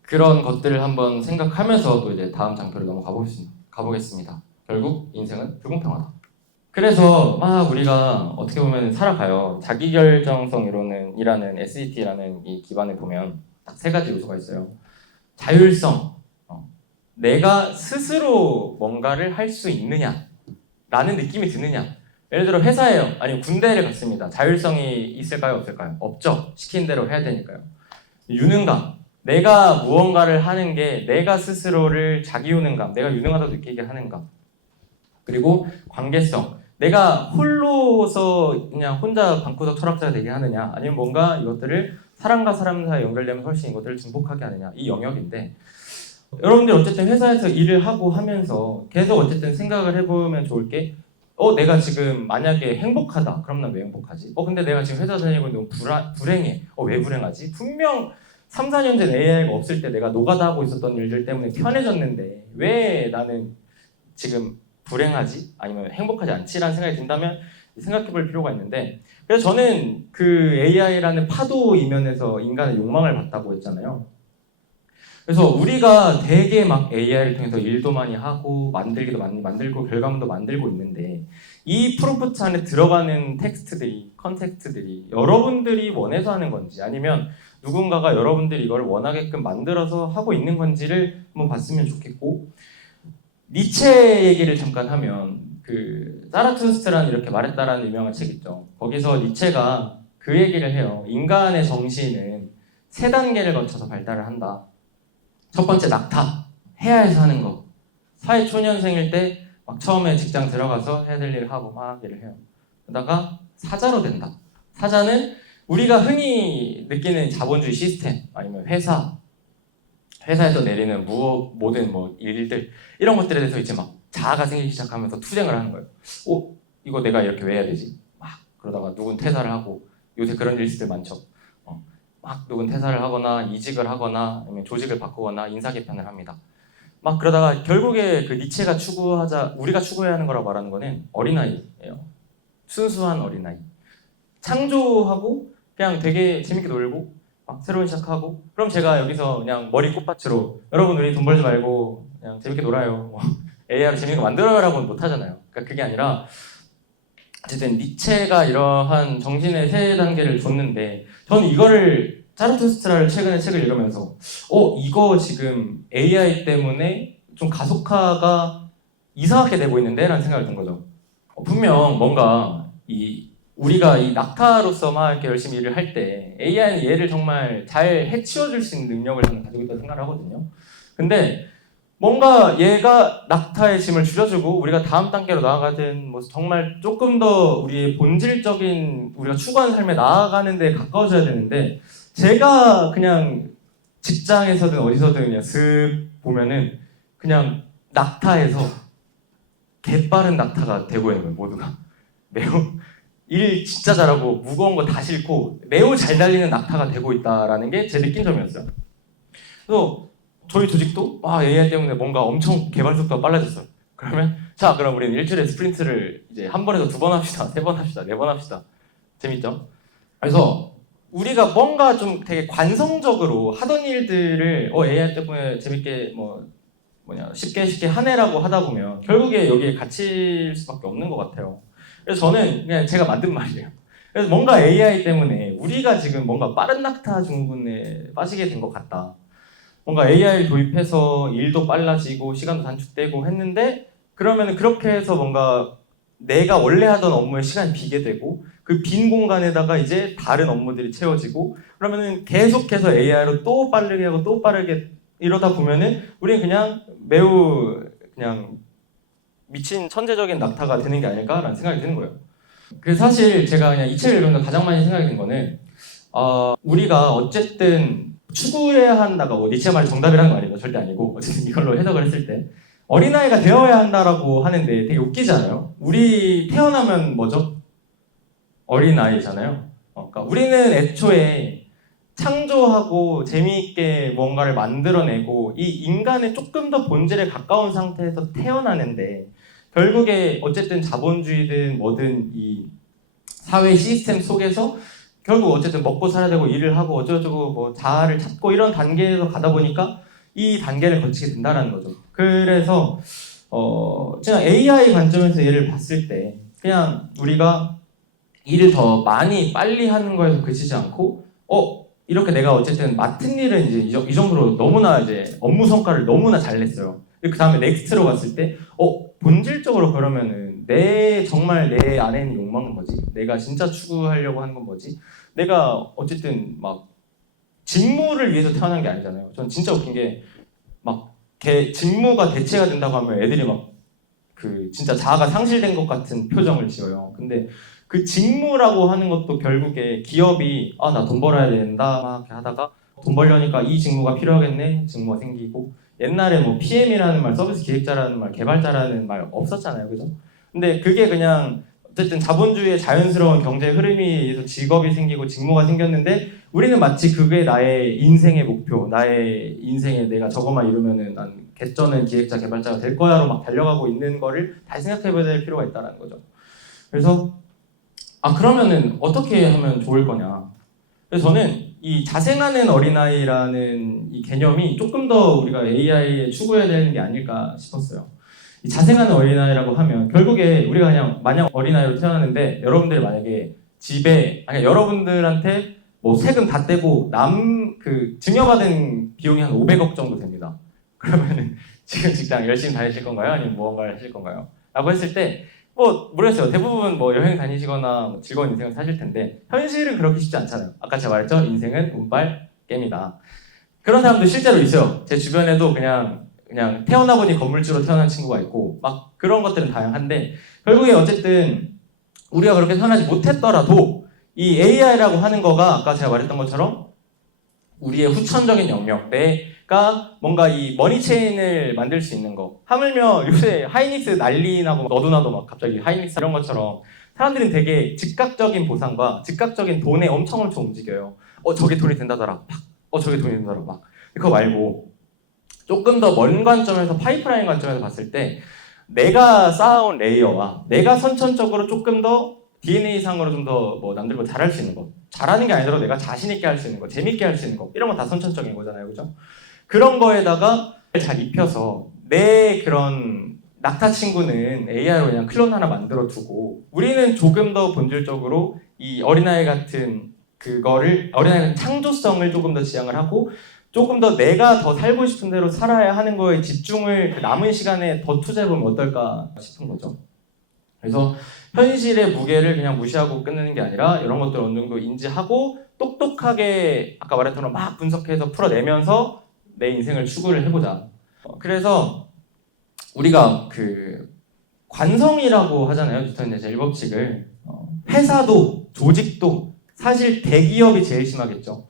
그런 것들을 한번 생각하면서 또 이제 다음 장표로 가보겠습니다. 결국 인생은 불공평하다. 그래서 막 우리가 어떻게 보면 살아가요. 자기결정성 이론이라는 SET라는 이 기반에 보면 딱 세 가지 요소가 있어요. 자율성, 내가 스스로 뭔가를 할 수 있느냐 라는 느낌이 드느냐. 예를 들어 회사예요. 아니면 군대를 갔습니다. 자율성이 있을까요? 없을까요? 없죠. 시킨 대로 해야 되니까요. 유능감. 내가 무언가를 하는 게 내가 스스로를 자기 유능감, 내가 유능하다고 느끼게 하는가. 그리고 관계성. 내가 홀로서 그냥 혼자 방구석 철학자가 되게 하느냐 아니면 뭔가 이것들을 사람과 사람 사이에 연결되면 훨씬 이것들을 증폭하게 하느냐 이 영역인데 여러분들 어쨌든 회사에서 일을 하고 하면서 계속 어쨌든 생각을 해보면 좋을 게 내가 지금 만약에 행복하다. 그럼 난 왜 행복하지? 근데 내가 지금 회사 다니고 너무 불행해. 왜 불행하지? 분명 3, 4년 전 AI가 없을 때 내가 노가다 하고 있었던 일들 때문에 편해졌는데 왜 나는 지금 불행하지? 아니면 행복하지 않지라는 생각이 든다면 생각해 볼 필요가 있는데 그래서 저는 그 AI라는 파도 이면에서 인간의 욕망을 봤다고 했잖아요. 그래서 우리가 되게 막 AI를 통해서 일도 많이 하고 만들기도 많이 만들고 결과물도 만들고 있는데 이 프롬프트 안에 들어가는 텍스트들이 컨텍스트들이 여러분들이 원해서 하는 건지 아니면 누군가가 여러분들이 이걸 원하게끔 만들어서 하고 있는 건지를 한번 봤으면 좋겠고 니체 얘기를 잠깐 하면 그 자라투스트라는 이렇게 말했다라는 유명한 책 있죠. 거기서 니체가 그 얘기를 해요. 인간의 정신은 세 단계를 거쳐서 발달을 한다. 첫 번째 낙타, 해야 해서 하는 거. 사회 초년생일 때 막 처음에 직장 들어가서 해야 될 일을 하고 막 일을 해요. 그러다가 사자로 된다. 사자는 우리가 흔히 느끼는 자본주의 시스템 아니면 회사에서 내리는 모든 뭐 일들 이런 것들에 대해서 이제 막 자아가 생기기 시작하면서 투쟁을 하는 거예요. 이거 내가 이렇게 왜 해야 되지? 막 그러다가 누군 퇴사를 하고 요새 그런 일들 많죠. 막 누군 퇴사를 하거나 이직을 하거나 아니면 조직을 바꾸거나 인사 개편을 합니다. 막 그러다가 결국에 그 니체가 우리가 추구해야 하는 거라고 말하는 거는 어린아이예요. 순수한 어린아이. 창조하고 그냥 되게 재밌게 놀고 막 새로운 시작하고 그럼 제가 여기서 그냥 머리 꽃밭으로 여러분 우리 돈 벌지 말고 그냥 재밌게 놀아요. AI로 재밌게 만들어요라고는 못 하잖아요. 그러니까 그게 아니라 어쨌든 니체가 이러한 정신의 세 단계를 줬는데 저는 이거를 자라투스트라를 최근에 책을 읽으면서 이거 지금 AI 때문에 좀 가속화가 이상하게 되고 있는데? 라는 생각이 든 거죠. 분명 뭔가 우리가 이 낙타로서 막 이렇게 열심히 일을 할 때 AI는 얘를 정말 잘 해치워줄 수 있는 능력을 저는 가지고 있다고 생각을 하거든요. 근데 뭔가 얘가 낙타의 짐을 줄여주고 우리가 다음 단계로 나아가든 뭐 정말 조금 더 우리의 본질적인 우리가 추구하는 삶에 나아가는 데 가까워져야 되는데 제가 그냥 직장에서든 어디서든 그냥 슥 보면은 그냥 낙타에서 개빠른 낙타가 되고 있는 거예요. 모두가 매우 일 진짜 잘하고 무거운 거 다 싣고 매우 잘 달리는 낙타가 되고 있다라는 게 제 느낀 점이었어요. 그래서 저희 조직도 AI 때문에 뭔가 엄청 개발 속도가 빨라졌어요. 그러면 그럼 우리는 일주일에 스프린트를 이제 한 번에서 2번 합시다, 3번 합시다, 4번 합시다. 재밌죠? 그래서 우리가 뭔가 좀 되게 관성적으로 하던 일들을 AI 때문에 재밌게 쉽게 하네라고 하다 보면 결국에 여기에 갇힐 수밖에 없는 것 같아요. 그래서 저는 그냥 제가 만든 말이에요. 그래서 뭔가 AI 때문에 우리가 지금 뭔가 빠른 낙타 중군에 빠지게 된 것 같다. 뭔가 AI를 도입해서 일도 빨라지고 시간도 단축되고 했는데 그러면은 그렇게 해서 뭔가 내가 원래 하던 업무에 시간이 비게 되고 그 빈 공간에다가 이제 다른 업무들이 채워지고 그러면은 계속해서 AI로 또 빠르게 하고 또 빠르게 이러다 보면은 우리는 그냥 매우 그냥 미친 천재적인 낙타가 되는 게 아닐까라는 생각이 드는 거예요. 그 사실 제가 그냥 이 책을 읽으면서 가장 많이 생각이 든 거는 우리가 어쨌든 추구해야 한다가 니체 말이 정답이라는 거 아닙니다. 절대 아니고 어쨌든 이걸로 해석을 했을 때 어린아이가 되어야 한다라고 하는데 되게 웃기지 않아요? 우리 태어나면 뭐죠? 어린아이잖아요. 그러니까 우리는 애초에 창조하고 재미있게 뭔가를 만들어내고 이 인간의 조금 더 본질에 가까운 상태에서 태어나는데 결국에 어쨌든 자본주의든 뭐든 이 사회 시스템 속에서 결국 어쨌든 먹고 살아야 되고 일을 하고 어쩌고저쩌고 뭐 자아를 찾고 이런 단계에서 가다 보니까 이 단계를 거치게 된다는 거죠. 그래서 그냥 AI 관점에서 얘를 봤을 때 그냥 우리가 일을 더 많이 빨리 하는 거에서 그치지 않고 이렇게 내가 어쨌든 맡은 일은 이제 이 정도로 너무나 이제 업무 성과를 너무나 잘 냈어요. 그 다음에 넥스트로 갔을 때 본질적으로 그러면은 정말 내 안에 있는 욕망은 뭐지? 내가 진짜 추구하려고 하는 건 뭐지? 내가 어쨌든 막 직무를 위해서 태어난 게 아니잖아요. 전 진짜 웃긴 게 막 직무가 대체가 된다고 하면 애들이 막 그 진짜 자아가 상실된 것 같은 표정을 지어요. 근데 그 직무라고 하는 것도 결국에 기업이 나 돈 벌어야 된다 막 이렇게 하다가 돈 벌려니까 이 직무가 필요하겠네 직무가 생기고 옛날에 뭐 PM이라는 말, 서비스 기획자라는 말, 개발자라는 말 없었잖아요, 그죠? 근데 그게 그냥 어쨌든 자본주의의 자연스러운 경제 흐름에 의해서 직업이 생기고 직무가 생겼는데 우리는 마치 그게 나의 인생의 목표, 나의 인생에 내가 저것만 이루면은 난 개쩌는 기획자, 개발자가 될 거야로 막 달려가고 있는 거를 다시 생각해봐야 될 필요가 있다는 거죠. 그래서 그러면은 어떻게 하면 좋을 거냐? 그래서 저는 이 자생하는 어린아이라는 이 개념이 조금 더 우리가 AI에 추구해야 되는 게 아닐까 싶었어요. 이 자생하는 어린아이라고 하면 결국에 우리가 그냥 마냥 어린아이로 태어났는데 여러분들이 만약에 집에 여러분들한테 뭐 세금 다 떼고 증여받은 비용이 한 500억 정도 됩니다. 그러면은 지금 직장 열심히 다니실 건가요? 아니면 무언가를 하실 건가요? 라고 했을 때 모르겠어요. 대부분 여행 다니시거나 즐거운 인생을 사실 텐데 현실은 그렇게 쉽지 않잖아요. 아까 제가 말했죠. 인생은 운빨 게임이다. 그런 사람도 실제로 있어요. 제 주변에도 그냥 태어나 보니 건물주로 태어난 친구가 있고 막 그런 것들은 다양한데 결국에 어쨌든 우리가 그렇게 태어나지 못했더라도 이 AI라고 하는 거가 아까 제가 말했던 것처럼 우리의 후천적인 영역, 내가 뭔가 이 머니체인을 만들 수 있는 거. 하물며 요새 하이닉스 난리 나고 너도 나도 막 갑자기 하이닉스 이런 것처럼 사람들은 되게 즉각적인 보상과 즉각적인 돈에 엄청 움직여요. 저게 돈이 된다더라. 막. 저게 돈이 된다더라. 막. 그거 말고 조금 더 먼 관점에서 파이프라인 관점에서 봤을 때 내가 쌓아온 레이어와 내가 선천적으로 조금 더 DNA상으로 좀 더 남들보다 잘할 수 있는 것. 잘하는 게 아니더라도 내가 자신 있게 할 수 있는 거, 재밌게 할 수 있는 거. 이런 건 다 선천적인 거잖아요. 그죠? 그런 거에다가 잘 입혀서 내 그런 낙타 친구는 AI로 그냥 클론 하나 만들어 두고 우리는 조금 더 본질적으로 이 어린아이 같은 어린아이 같은 창조성을 조금 더 지향을 하고 조금 더 내가 더 살고 싶은 대로 살아야 하는 거에 집중을 그 남은 시간에 더 투자해보면 어떨까 싶은 거죠. 그래서 현실의 무게를 그냥 무시하고 끝내는 게 아니라 이런 것들 어느 정도 인지하고 똑똑하게 아까 말했던 막 분석해서 풀어내면서 내 인생을 추구를 해보자. 그래서 우리가 그 관성이라고 하잖아요. 뉴턴의 제1법칙을. 회사도 조직도 사실 대기업이 제일 심하겠죠.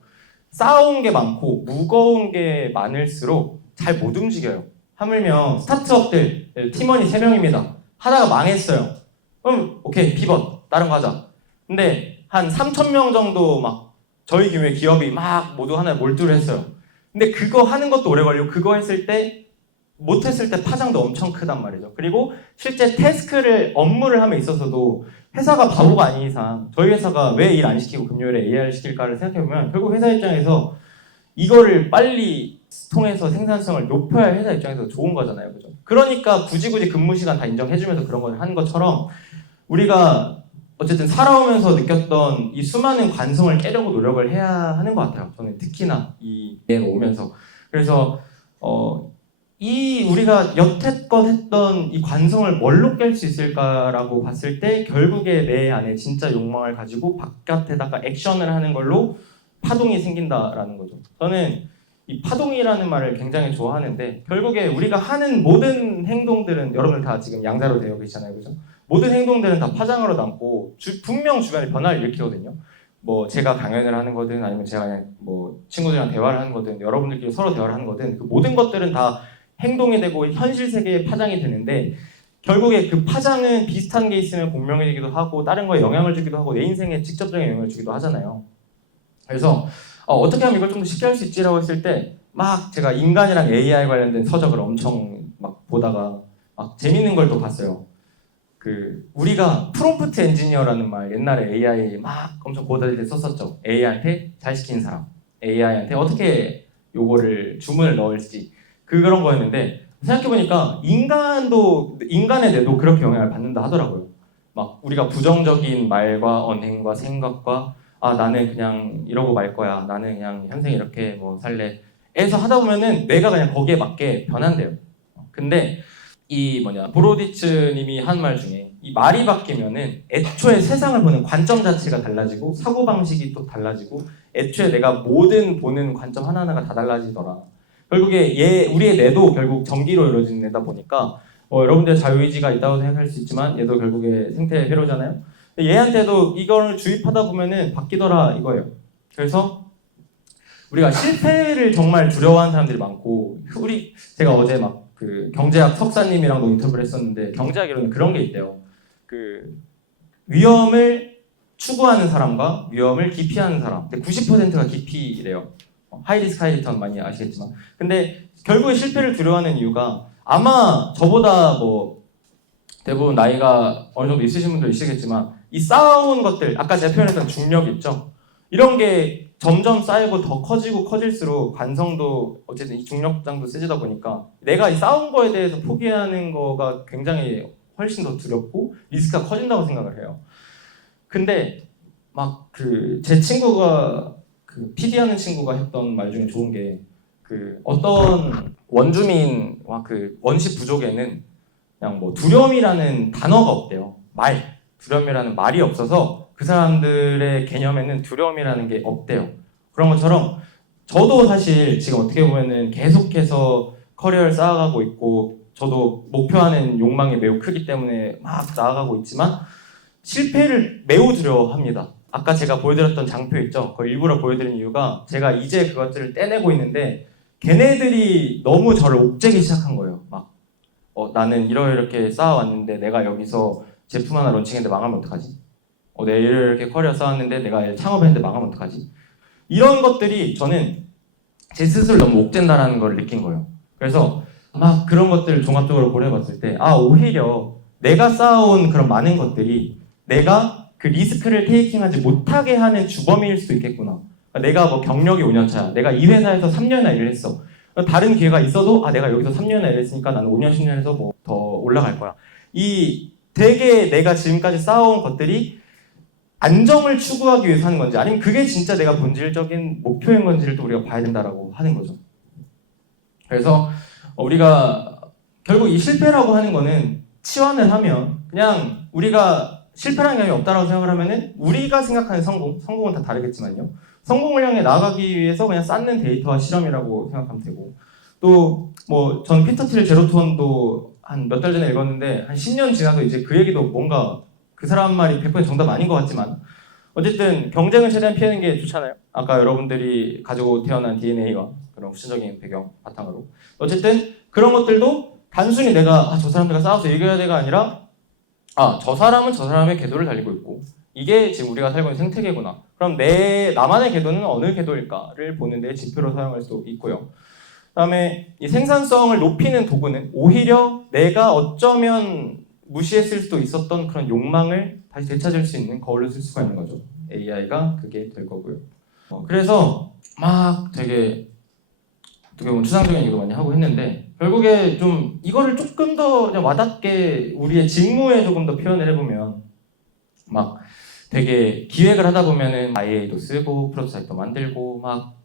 쌓아온 게 많고 무거운 게 많을수록 잘 못 움직여요. 하물며 스타트업들 팀원이 3명입니다. 하다가 망했어요. 그럼 오케이 피벗 다른 거 하자. 근데 한 3,000명 정도 막 저희 규모의 기업이 막 모두 하나에 몰두를 했어요. 근데 그거 하는 것도 오래 걸리고 그거 했을 때 못했을 때 파장도 엄청 크단 말이죠. 그리고 실제 업무를 함에 있어서도 회사가 바보가 아닌 이상 저희 회사가 왜 일 안 시키고 금요일에 AI를 시킬까를 생각해보면 결국 회사 입장에서 이거를 빨리 통해서 생산성을 높여야 회사 입장에서 좋은 거잖아요. 그죠? 그러니까 굳이 근무 시간 다 인정해주면서 그런 걸 하는 것처럼 우리가 어쨌든 살아오면서 느꼈던 이 수많은 관성을 깨려고 노력을 해야 하는 것 같아요. 저는 특히나 이 오면서. 그래서 이 우리가 여태껏 했던 이 관성을 뭘로 깰 수 있을까라고 봤을 때 결국에 내 안에 진짜 욕망을 가지고 바깥에다가 액션을 하는 걸로 파동이 생긴다라는 거죠. 저는 이 파동이라는 말을 굉장히 좋아하는데 결국에 우리가 하는 모든 행동들은 여러분들 다 지금 양자로 되어 계시잖아요. 그죠? 모든 행동들은 다 파장으로 남고 분명 주변에 변화를 일으키거든요. 뭐 제가 강연을 하는 거든 아니면 제가 그냥 뭐 친구들이랑 대화를 하는 거든 여러분들끼리 서로 대화를 하는 거든 그 모든 것들은 다 행동이 되고 현실 세계에 파장이 되는데 결국에 그 파장은 비슷한 게 있으면 공명해지기도 하고 다른 거에 영향을 주기도 하고 내 인생에 직접적인 영향을 주기도 하잖아요. 그래서 어떻게 하면 이걸 좀 더 쉽게 할 수 있지라고 했을 때 막 제가 인간이랑 AI 관련된 서적을 엄청 막 보다가 막 재밌는 걸 또 봤어요. 그 우리가 프롬프트 엔지니어라는 말 옛날에 AI 막 엄청 고등학교 때 썼었죠. AI한테 잘 시키는 사람, AI한테 어떻게 요거를 주문을 넣을지 그런 거였는데 생각해보니까 인간의 뇌도 그렇게 영향을 받는다 하더라고요. 막 우리가 부정적인 말과 언행과 생각과 나는 그냥 이러고 말 거야. 나는 그냥 현생 이렇게 뭐 살래. 에서 하다 보면은 뇌가 그냥 거기에 맞게 변한대요. 근데 브로디츠 님이 한 말 중에 이 말이 바뀌면은 애초에 세상을 보는 관점 자체가 달라지고 사고방식이 또 달라지고 애초에 내가 모든 보는 관점 하나하나가 다 달라지더라. 결국에 우리의 뇌도 결국 전기로 이루어진 뇌다 보니까 여러분들 자유의지가 있다고 생각할 수 있지만 얘도 결국에 생태의 회로잖아요. 얘한테도 이걸 주입하다 보면은 바뀌더라 이거예요. 그래서 우리가 실패를 정말 두려워하는 사람들이 많고 제가 어제 막 그 경제학 석사님이랑도 인터뷰를 했었는데 경제학에는 그런 게 있대요. 그 위험을 추구하는 사람과 위험을 기피하는 사람. 90%가 기피래요. 하이리스크 하이리턴 많이 아시겠지만. 근데 결국에 실패를 두려워하는 이유가 아마 저보다 뭐 대부분 나이가 어느 정도 있으신 분들 있으시겠지만 이 쌓아온 것들, 아까 제가 표현했던 중력 있죠? 이런 게 점점 쌓이고 더 커지고 커질수록 관성도 어쨌든 이 중력장도 세지다 보니까 내가 이 쌓은 거에 대해서 포기하는 거가 굉장히 훨씬 더 두렵고 리스크가 커진다고 생각을 해요. 근데 막 제 친구가 PD 하는 친구가 했던 말 중에 좋은 게 어떤 원주민과 원시 부족에는 그냥 뭐 두려움이라는 단어가 없대요. 두려움이라는 말이 없어서 그 사람들의 개념에는 두려움이라는 게 없대요. 그런 것처럼 저도 사실 지금 어떻게 보면은 계속해서 커리어를 쌓아가고 있고 저도 목표하는 욕망이 매우 크기 때문에 막 나아가고 있지만 실패를 매우 두려워합니다. 아까 제가 보여드렸던 장표 있죠? 그걸 일부러 보여드린 이유가 제가 이제 그것들을 떼내고 있는데 걔네들이 너무 저를 옥죄기 시작한 거예요. 나는 이렇게 쌓아왔는데 내가 여기서 제품 하나 런칭했는데 망하면 어떡하지? 내가 이렇게 커리어 쌓았는데 내가 창업했는데 망하면 어떡하지? 이런 것들이 저는 제 스스로 너무 옥죄다라는 걸 느낀 거예요. 그래서 막 그런 것들을 종합적으로 고려해봤을 때 오히려 내가 쌓아온 그런 많은 것들이 내가 그 리스크를 테이킹하지 못하게 하는 주범일 수도 있겠구나. 내가 뭐 경력이 5년 차야. 내가 이 회사에서 3년이나 일을 했어. 다른 기회가 있어도 내가 여기서 3년이나 일했으니까 나는 5년, 10년에서 뭐 더 올라갈 거야. 되게 내가 지금까지 쌓아온 것들이 안정을 추구하기 위해서 하는 건지 아니면 그게 진짜 내가 본질적인 목표인 건지를 또 우리가 봐야 된다라고 하는 거죠. 그래서 우리가 결국 이 실패라고 하는 거는 치환을 하면 그냥 우리가 실패라는 게 없다라고 생각을 하면은 우리가 생각하는 성공은 다 다르겠지만요. 성공을 향해 나아가기 위해서 그냥 쌓는 데이터와 실험이라고 생각하면 되고 또 뭐 전 피터 틸 제로투원도 한 몇 달 전에 읽었는데 한 10년 지나서 이제 그 얘기도 뭔가 그 사람 말이 100% 정답 아닌 것 같지만 어쨌든 경쟁을 최대한 피하는 게 좋잖아요. 아까 여러분들이 가지고 태어난 DNA와 그런 후천적인 배경 바탕으로 어쨌든 그런 것들도 단순히 내가 저 사람들과 싸워서 이겨야 돼가 아니라 저 사람은 저 사람의 궤도를 달리고 있고 이게 지금 우리가 살고 있는 생태계구나. 그럼 나만의 궤도는 어느 궤도일까를 보는 데 지표로 사용할 수도 있고요. 그다음에 이 생산성을 높이는 도구는 오히려 내가 어쩌면 무시했을 수도 있었던 그런 욕망을 다시 되찾을 수 있는 거울로 쓸 수가 있는 거죠. AI가 그게 될 거고요. 그래서 막 되게 어떻게 보면 추상적인 얘기도 많이 하고 했는데 결국에 좀 이거를 조금 더 그냥 와닿게 우리의 직무에 조금 더 표현을 해보면 막 되게 기획을 하다 보면은 IA도 쓰고 프로토타입도 만들고 막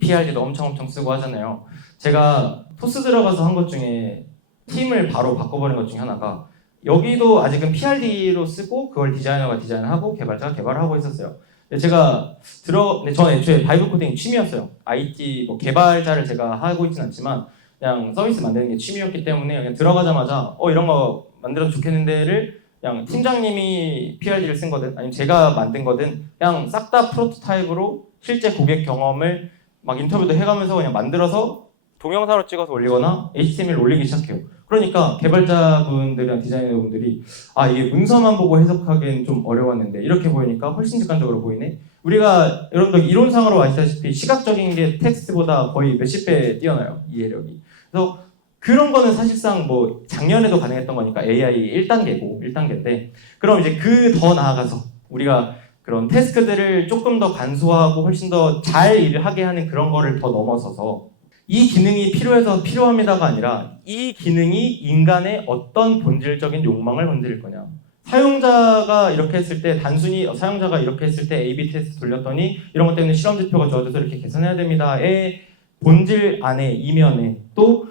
PRD도 엄청 쓰고 하잖아요. 제가 토스 들어가서 한 것 중에 팀을 바로 바꿔버린 것 중에 하나가 여기도 아직은 PRD로 쓰고 그걸 디자이너가 디자인하고 개발자가 개발하고 했었어요. 근데 제가 근데 전 애초에 바이브 코딩이 취미였어요. IT 뭐 개발자를 제가 하고 있진 않지만 그냥 서비스 만드는 게 취미였기 때문에 그냥 들어가자마자 이런 거 만들어도 좋겠는데를 그냥 팀장님이 PRD를 쓴 거든 아니면 제가 만든 거든 그냥 싹 다 프로토타입으로 실제 고객 경험을 막 인터뷰도 해가면서 그냥 만들어서 동영상으로 찍어서 올리거나 HTML 올리기 시작해요. 그러니까 개발자분들이랑 디자이너분들이 이게 문서만 보고 해석하기엔 좀 어려웠는데 이렇게 보이니까 훨씬 직관적으로 보이네. 우리가 여러분들 이론상으로 아시다시피 시각적인 게 텍스트보다 거의 몇십 배 뛰어나요. 이해력이. 그래서 그런 거는 사실상 뭐 작년에도 가능했던 거니까 AI 1단계인데 그럼 이제 그 더 나아가서 우리가 그런 태스크들을 조금 더 간소화하고 훨씬 더 잘 일을 하게 하는 그런 거를 더 넘어서서 이 기능이 필요해서 필요합니다가 아니라 이 기능이 인간의 어떤 본질적인 욕망을 건드릴 거냐. 사용자가 이렇게 했을 때 단순히 사용자가 이렇게 했을 때 A/B 테스트 돌렸더니 이런 것 때문에 실험 지표가 좋아져서 이렇게 개선해야 됩니다의 본질 안에 이면에 또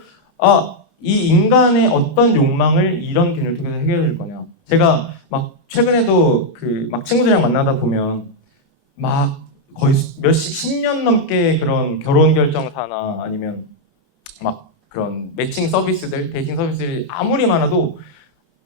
이 인간의 어떤 욕망을 이런 기능을 통해서 해결해 줄 거냐. 제가 막 최근에도 막 친구들이랑 만나다 보면 막 거의 십년 넘게 그런 결혼 결정사나 아니면 막 그런 매칭 서비스들, 데이팅 서비스들이 아무리 많아도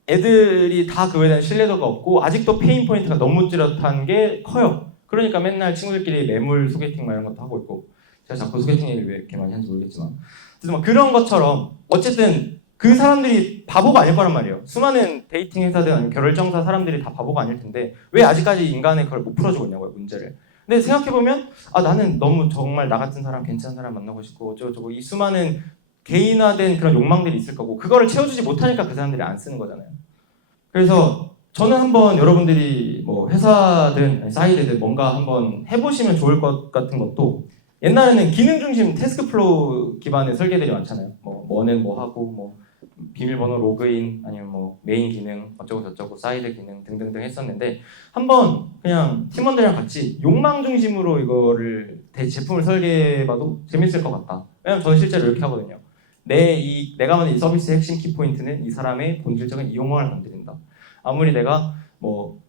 애들이 다 그거에 대한 신뢰도가 없고 아직도 페인 포인트가 너무 뚜렷한 게 커요. 그러니까 맨날 친구들끼리 매물 소개팅 막 이런 것도 하고 있고 제가 자꾸 소개팅 얘기를 왜 이렇게 많이 하는지 모르겠지만 그래서 막 그런 것처럼 어쨌든 그 사람들이 바보가 아닐 거란 말이에요. 수많은 데이팅 회사들 아니면 결정사 사람들이 다 바보가 아닐 텐데 왜 아직까지 인간의 그걸 못 풀어주고 있냐고요, 문제를. 근데 생각해보면 나는 너무 정말 나 같은 사람, 괜찮은 사람 만나고 싶고 어쩌고저쩌고 이 수많은 개인화된 그런 욕망들이 있을 거고 그거를 채워주지 못하니까 그 사람들이 안 쓰는 거잖아요. 그래서 저는 한번 여러분들이 뭐 회사든 사이드든 뭔가 한번 해보시면 좋을 것 같은 것도 옛날에는 기능 중심 태스크 플로우 기반의 설계들이 많잖아요. 뭐는 뭐 하고 뭐 비밀번호 로그인 아니면 뭐 메인 기능 어쩌고 저쩌고 사이드 기능 등등등 했었는데 한번 그냥 팀원들이랑 같이 욕망 중심으로 이거를 제품을 설계해봐도 재밌을 것 같다. 왜냐면 저는 실제로 이렇게 하거든요. 내가 만든 이 서비스의 핵심 키포인트는 이 사람의 본질적인 이용망을 건드린다. 아무리 내가 뭐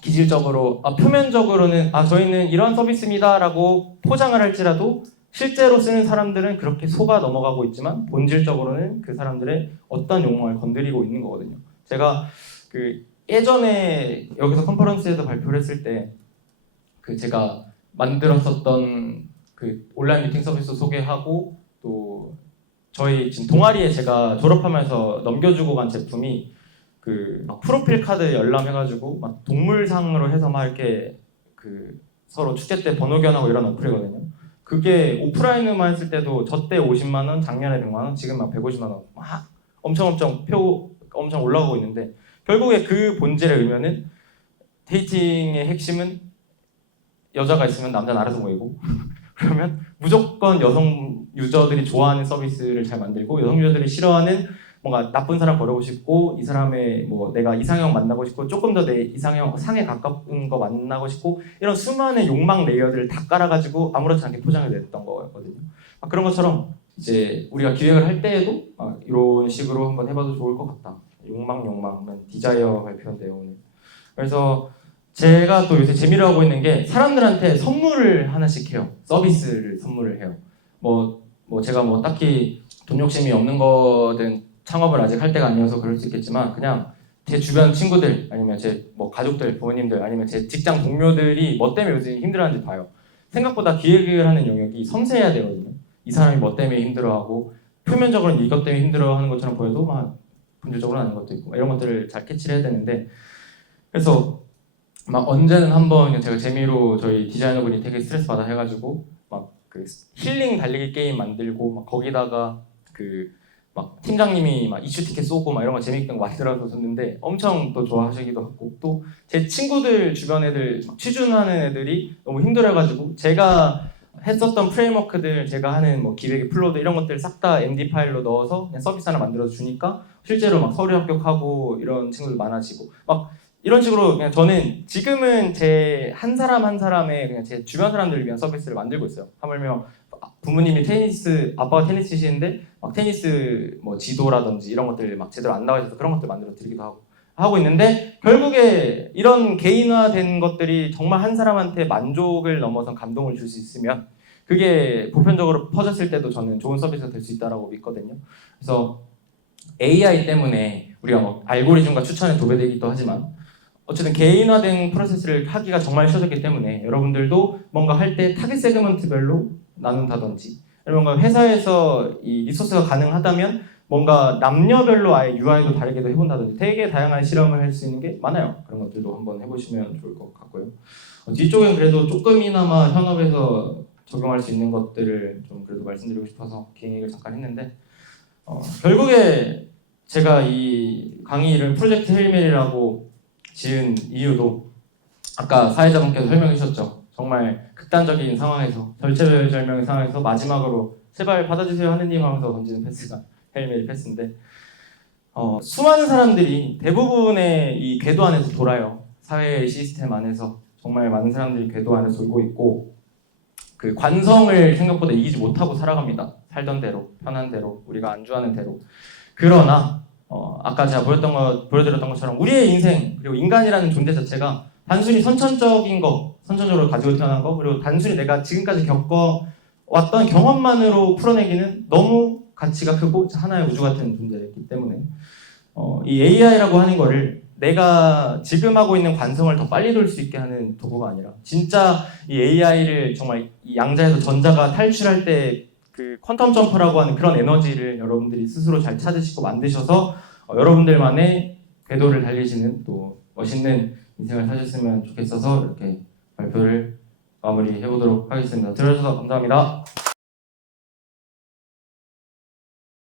기질적으로 표면적으로는 저희는 이런 서비스입니다라고 포장을 할지라도 실제로 쓰는 사람들은 그렇게 속아 넘어가고 있지만 본질적으로는 그 사람들의 어떤 욕망을 건드리고 있는 거거든요. 제가 예전에 여기서 컨퍼런스에서 발표를 했을 때 제가 만들었었던 온라인 미팅 서비스 소개하고 또 저희 지금 동아리에 제가 졸업하면서 넘겨주고 간 제품이 막 프로필 카드 열람해가지고 막 동물상으로 해서 막 이렇게 서로 축제 때 번호 교환하고 이런 어플이거든요. 그게 오프라인으로만 했을 때도 저때 50만 원, 작년에 100만 원, 지금 막 150만 원 막 엄청 엄청 올라가고 있는데 결국에 그 본질의 의미는 데이팅의 핵심은 여자가 있으면 남자는 알아서 모이고 그러면 무조건 여성 유저들이 좋아하는 서비스를 잘 만들고 여성 유저들이 싫어하는 뭔가 나쁜 사람 버리고 싶고 이 사람의 뭐 내가 이상형 만나고 싶고 조금 더 내 이상형 상에 가까운 거 만나고 싶고 이런 수많은 욕망 레이어들을 다 깔아가지고 아무렇지 않게 포장을 냈던 거거든요. 그런 것처럼 이제 우리가 기획을 할 때에도 이런 식으로 한번 해봐도 좋을 것 같다. 욕망은 디자이어 발표인데요 오늘. 그래서 제가 또 요새 재미로 하고 있는 게 사람들한테 선물을 하나씩 해요. 서비스를 선물을 해요. 뭐 제가 뭐 딱히 돈 욕심이 없는 거든 창업을 아직 할 때가 아니어서 그럴 수 있겠지만 그냥 제 주변 친구들 아니면 제 뭐 가족들, 부모님들 아니면 제 직장 동료들이 뭐 때문에 요즘 힘들어하는지 봐요. 생각보다 기획을 하는 영역이 섬세해야 되거든요. 이 사람이 뭐 때문에 힘들어하고 표면적으로는 이것 때문에 힘들어하는 것처럼 보여도 본질적으로는 아닌 것도 있고 이런 것들을 잘 캐치를 해야 되는데 그래서 막 언제는 한번 제가 재미로 저희 디자이너분이 되게 스트레스 받아 해가지고 막 그 힐링 달리기 게임 만들고 막 거기다가 그 막 팀장님이 막 이슈 티켓 쏘고 막 이런 거 재밌게 거 많이 들어줬는데 엄청 또 좋아하시기도 하고 또 제 친구들 주변 애들 막 취준하는 애들이 너무 힘들어가지고 제가 했었던 프레임워크들 제가 하는 뭐 기획의 플로드 이런 것들 싹 다 MD 파일로 넣어서 그냥 서비스 하나 만들어 주니까 실제로 막 서류 합격하고 이런 친구들 많아지고 막 이런 식으로 그냥 저는 지금은 제 한 사람 한 사람의 그냥 제 주변 사람들을 위한 서비스를 만들고 있어요. 하물며 부모님이 아빠가 테니스 치시는데 막 테니스 뭐 지도라든지 이런 것들 막 제대로 안 나와 있어서 그런 것들 만들어 드리기도 하고 있는데 결국에 이런 개인화된 것들이 정말 한 사람한테 만족을 넘어선 감동을 줄 수 있으면 그게 보편적으로 퍼졌을 때도 저는 좋은 서비스가 될 수 있다고 믿거든요. 그래서 AI 때문에 우리가 뭐 알고리즘과 추천에 도배되기도 하지만 어쨌든 개인화된 프로세스를 하기가 정말 쉬워졌기 때문에 여러분들도 뭔가 할 때 타겟 세그먼트별로 나눈다든지 뭔가 회사에서 이 리소스가 가능하다면 뭔가 남녀별로 아예 UI도 다르게도 해본다든지 되게 다양한 실험을 할 수 있는 게 많아요. 그런 것들도 한번 해보시면 좋을 것 같고요. 뒤쪽엔 그래도 조금이나마 현업에서 적용할 수 있는 것들을 좀 그래도 말씀드리고 싶어서 기획을 잠깐 했는데 결국에 제가 이 강의 이름 프로젝트 헬멜이라고 지은 이유도 아까 사회자분께서 설명해 주셨죠. 정말 극단적인 상황에서 절체절명의 상황에서 마지막으로 제발 받아주세요 하느님 하면서 던지는 패스가 헬멜 패스인데 수많은 사람들이 대부분의 이 궤도 안에서 돌아요. 사회 시스템 안에서 정말 많은 사람들이 궤도 안에서 돌고 있고 그 관성을 생각보다 이기지 못하고 살아갑니다. 살던 대로, 편한 대로, 우리가 안주하는 대로. 그러나 아까 제가 보여드렸던 것처럼 우리의 인생 그리고 인간이라는 존재 자체가 단순히 선천적으로 가지고 태어난 거 그리고 단순히 내가 지금까지 겪어왔던 경험만으로 풀어내기는 너무 가치가 크고 하나의 우주 같은 존재이기 때문에 이 AI라고 하는 거를 내가 지금 하고 있는 관성을 더 빨리 돌 수 있게 하는 도구가 아니라 진짜 이 AI를 정말 이 양자에서 전자가 탈출할 때 그 퀀텀 점프라고 하는 그런 에너지를 여러분들이 스스로 잘 찾으시고 만드셔서 여러분들만의 궤도를 달리시는 또 멋있는 인생을 사셨으면 좋겠어서 이렇게 발표를 마무리해보도록 하겠습니다. 들어주셔서 감사합니다.